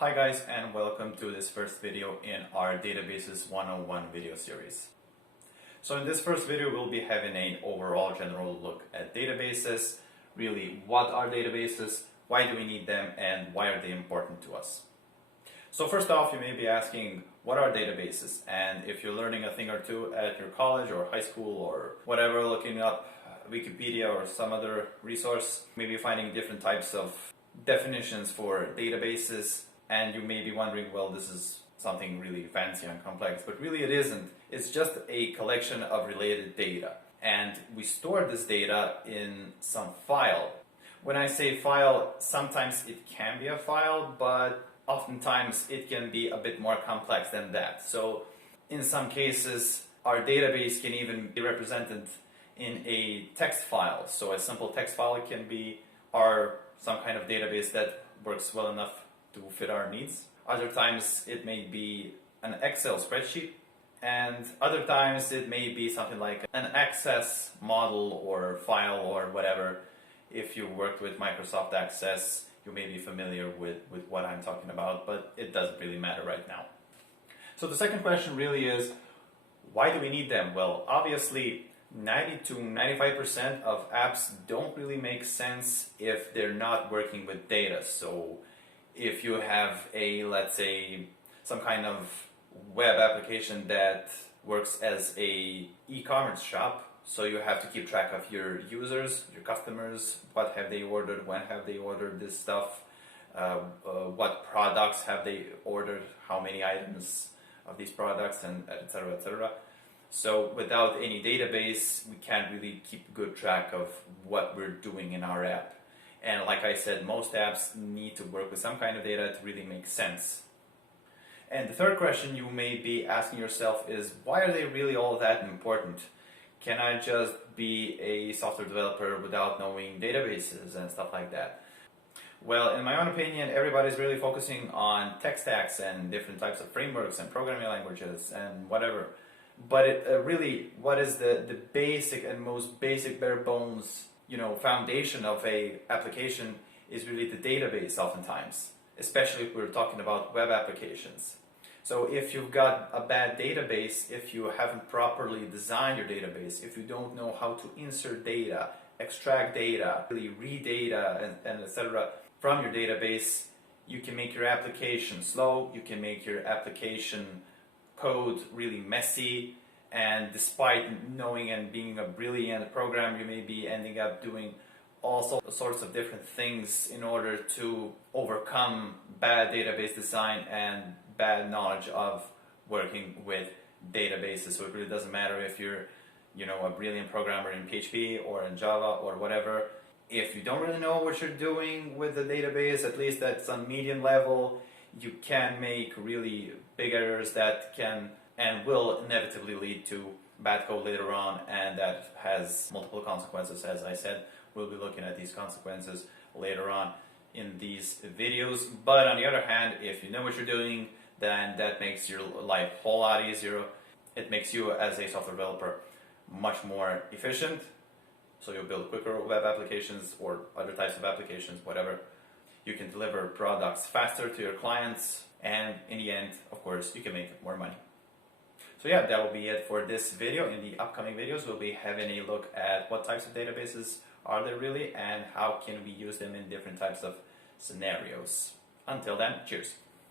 Hi guys, and welcome to this first video in our Databases 101 video series. So in this first video we'll be having an overall general look at databases, really what are databases, why do we need them, and why are they important to us. So first off, you may be asking, what are databases? And if you're learning a thing or two at your college or high school or whatever, looking up Wikipedia or some other resource, maybe finding different types of definitions for databases, and you may be wondering, well, this is something really fancy and complex, but really it isn't. It's just a collection of related data, and we store this data in some file. When I say file, sometimes it can be a file, but oftentimes it can be a bit more complex than that. So in some cases, our database can even be represented in a text file. So a simple text file can be some kind of database that works well enough to fit our needs. Other times it may be an Excel spreadsheet, and other times it may be something like an Access model or file or whatever. If you worked with Microsoft Access, you may be familiar with what I'm talking about, but it doesn't really matter right now. So the second question really is, why do we need them? Well, obviously 90 to 95% of apps don't really make sense if they're not working with data. So if you have let's say, some kind of web application that works as a e-commerce shop, so you have to keep track of your users, your customers, what have they ordered, when have they ordered this stuff, what products have they ordered, how many items of these products, and etc., etc. So without any database, we can't really keep good track of what we're doing in our app. And like I said, most apps need to work with some kind of data to really make sense. And the third question you may be asking yourself is, why are they really all that important? Can I just be a software developer without knowing databases and stuff like that? Well, in my own opinion, everybody's really focusing on tech stacks and different types of frameworks and programming languages and whatever. But really, what is the basic and most basic bare bones foundation of a application is really the database oftentimes, especially if we're talking about web applications. So if you've got a bad database, if you haven't properly designed your database, if you don't know how to insert data, extract data, really read data, and etc. from your database, you can make your application slow, you can make your application code really messy, and despite knowing and being a brilliant programmer, you may be ending up doing all sorts of different things in order to overcome bad database design and bad knowledge of working with databases. So it really doesn't matter if you're a brilliant programmer in PHP or in Java or whatever. If you don't really know what you're doing with the database, at least at some medium level, you can make really big errors that can and will inevitably lead to bad code later on, and that has multiple consequences. As I said, we'll be looking at these consequences later on in these videos. But on the other hand, if you know what you're doing, then that makes your life a whole lot easier. It makes you as a software developer much more efficient, so you'll build quicker web applications or other types of applications, whatever. You can deliver products faster to your clients, and in the end, of course, you can make more money. So yeah, that will be it for this video. In the upcoming videos, we'll be having a look at what types of databases are there really, and how can we use them in different types of scenarios. Until then, cheers.